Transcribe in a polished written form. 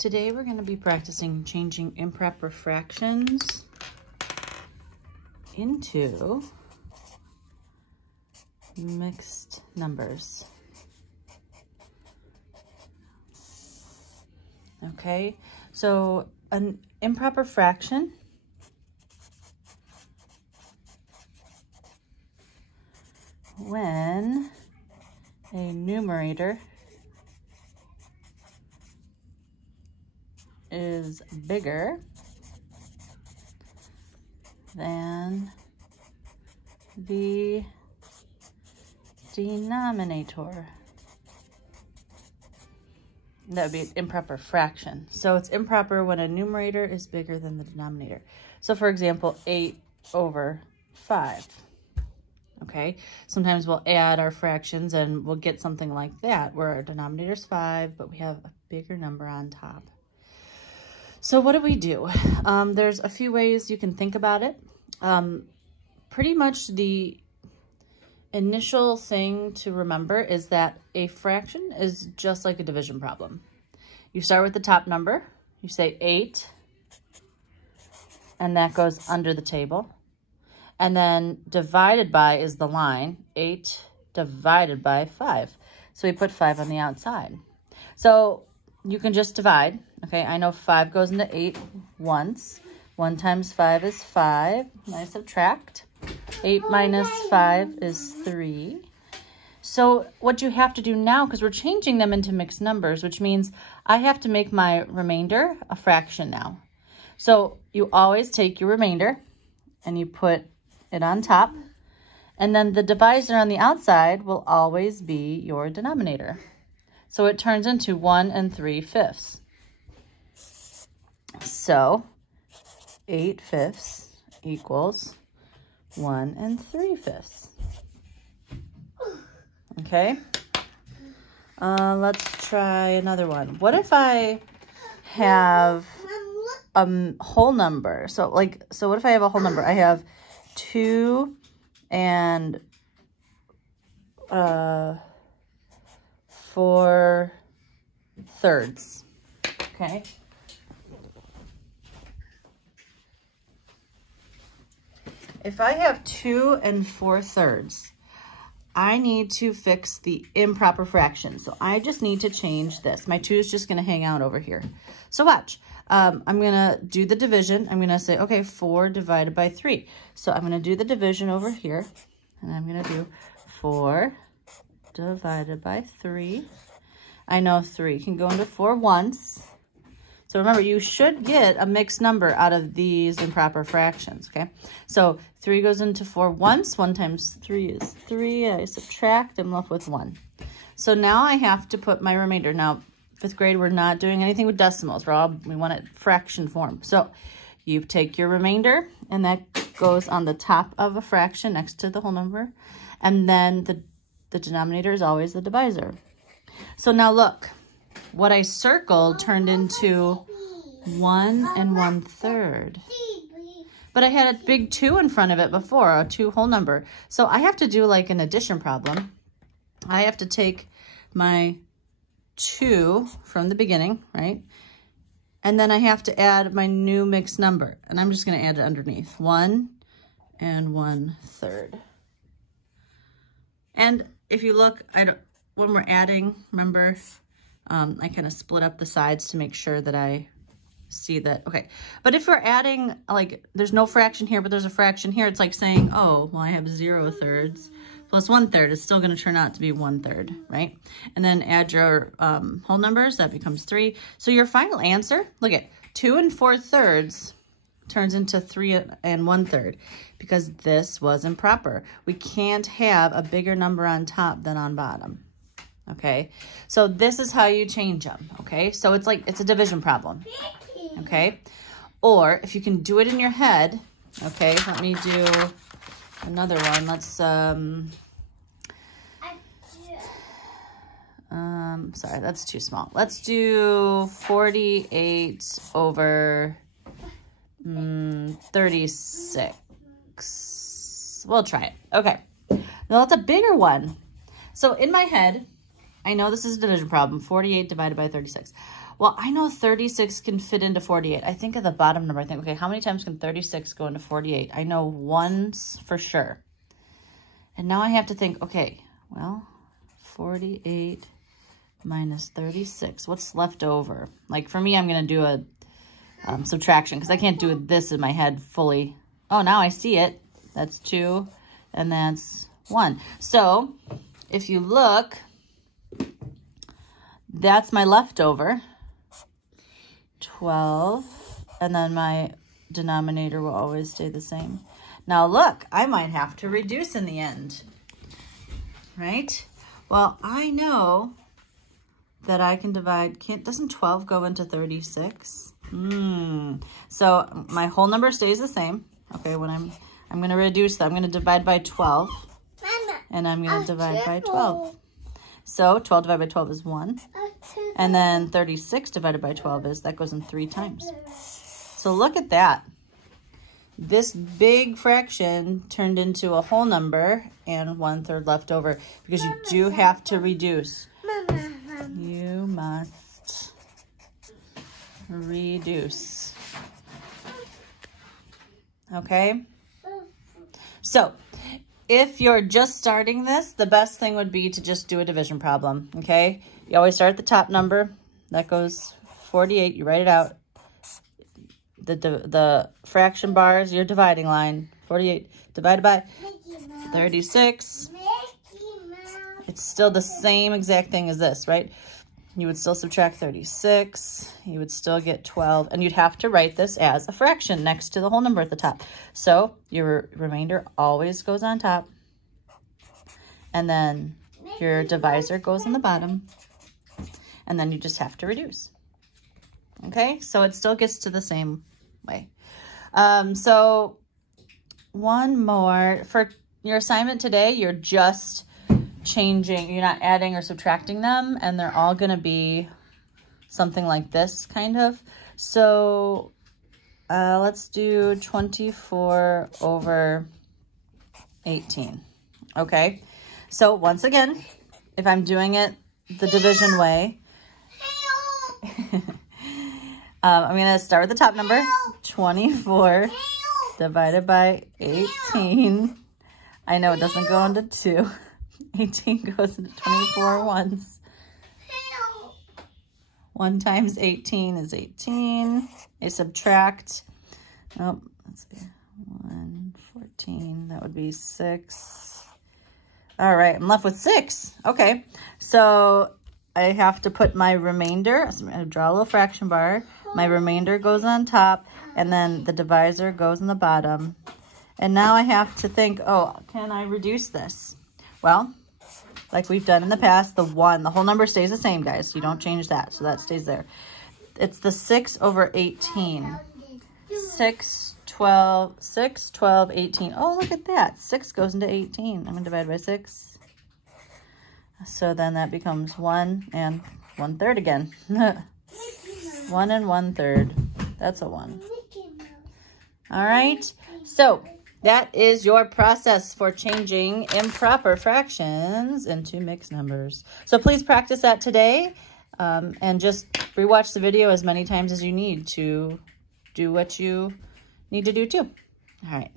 Today we're going to be practicing changing improper fractions into mixed numbers. Okay, so an improper fraction when a numerator is bigger than the denominator. That would be an improper fraction. So it's improper when a numerator is bigger than the denominator. So for example, 8/5. Okay, sometimes we'll add our fractions and we'll get something like that where our denominator is 5, but we have a bigger number on top. So what do? There's a few ways you can think about it. Pretty much the initial thing to remember is that a fraction is just like a division problem. You start with the top number, you say 8, and that goes under the table. And then divided by is the line, 8 divided by 5. So we put 5 on the outside. So you can just divide. Okay, I know 5 goes into 8 once. 1 times 5 is 5. I subtract. 8 minus 5 is 3. So what you have to do now, because we're changing them into mixed numbers, which means I have to make my remainder a fraction now. So you always take your remainder and you put it on top. And then the divisor on the outside will always be your denominator. So it turns into 1 3/5. So 8/5 equals 1 3/5. Okay. Let's try another one. What if I have a whole number? So what if I have a whole number? I have 2 and 4/3. Okay. If I have 2 and 4/3, I need to fix the improper fraction. So I just need to change this. My 2 is just going to hang out over here. So watch. I'm going to do the division. I'm going to say, okay, 4 divided by 3. So I'm going to do the division over here. And I'm going to do 4 divided by 3. I know 3 can go into 4 once. So remember, you should get a mixed number out of these improper fractions, okay? So 3 goes into 4 once. 1 times 3 is 3. I subtract. I'm left with 1. So now I have to put my remainder. Now, 5th grade, we're not doing anything with decimals. We want it fraction form. So you take your remainder, and that goes on the top of a fraction next to the whole number. And then the denominator is always the divisor. So now look. What I circled turned into 1 1/3. But I had a big 2 in front of it before, a 2 whole number. So I have to do like an addition problem. I have to take my 2 from the beginning, right? And then I have to add my new mixed number. And I'm just going to add it underneath. 1 1/3. And if you look, when we're adding, remember, I kind of split up the sides to make sure that I see that. Okay, but if we're adding, like, there's no fraction here, but there's a fraction here, it's like saying, oh, well, I have 0/3 plus 1/3. It's still going to turn out to be 1/3, right? And then add your whole numbers. That becomes 3. So your final answer, look at 2 and 4/3 turns into 3 and 1/3 because this was improper. We can't have a bigger number on top than on bottom. Okay, so this is how you change them, okay? So it's like, it's a division problem, okay? Or if you can do it in your head, okay, let me do another one. Let's, sorry, that's too small. Let's do 48/36. We'll try it, okay. Now that's a bigger one. So in my head, I know this is a division problem, 48 divided by 36. Well, I know 36 can fit into 48. I think of the bottom number. I think, okay, how many times can 36 go into 48? I know once for sure. And now I have to think, okay, well, 48 minus 36. What's left over? Like for me, I'm going to do a subtraction because I can't do this in my head fully. Oh, now I see it. That's 2 and that's 1. So if you look, that's my leftover. 12, and then my denominator will always stay the same. Now look, I might have to reduce in the end, right? Well, I know that I can divide, doesn't 12 go into 36? So my whole number stays the same. Okay, when I'm going to reduce that, I'm going to divide by 12, and I'm going to divide by 12. So 12 divided by 12 is 1. And then 36 divided by 12 is, that goes in 3 times. So look at that. This big fraction turned into a whole number and 1/3 left over because you do have to reduce. You must reduce. Okay? So if you're just starting this, the best thing would be to just do a division problem, okay? You always start at the top number. That goes 48. You write it out. The fraction bar is your dividing line. 48 divided by 36. It's still the same exact thing as this, right? You would still subtract 36. You would still get 12. And you'd have to write this as a fraction next to the whole number at the top. So your remainder always goes on top. And then your divisor goes on the bottom. And then you just have to reduce. Okay, so it still gets to the same way. So one more. For your assignment today, you're just changing, you're not adding or subtracting them, and they're all going to be something like this, kind of. So let's do 24 over 18. Okay, so once again, if I'm doing it the division way, I'm going to start with the top number, 24 divided by 18. I know it doesn't go into 2. 18 goes into 24 once. 1 times 18 is 18. I subtract. Oh, let's see. 114. That would be 6. All right, I'm left with 6. Okay, so I have to put my remainder. So I'm going to draw a little fraction bar. My remainder goes on top, and then the divisor goes on the bottom. And now I have to think, oh, can I reduce this? Well, like we've done in the past, the whole number stays the same, guys. You don't change that, so that stays there. It's the 6 over 18. 6, 12, 18. Oh, look at that. 6 goes into 18. I'm going to divide by 6. So then that becomes 1 and 1/3 again. 1 and 1/3. That's a 1. All right. So that is your process for changing improper fractions into mixed numbers. So please practice that today and just rewatch the video as many times as you need to do what you need to do too. All right.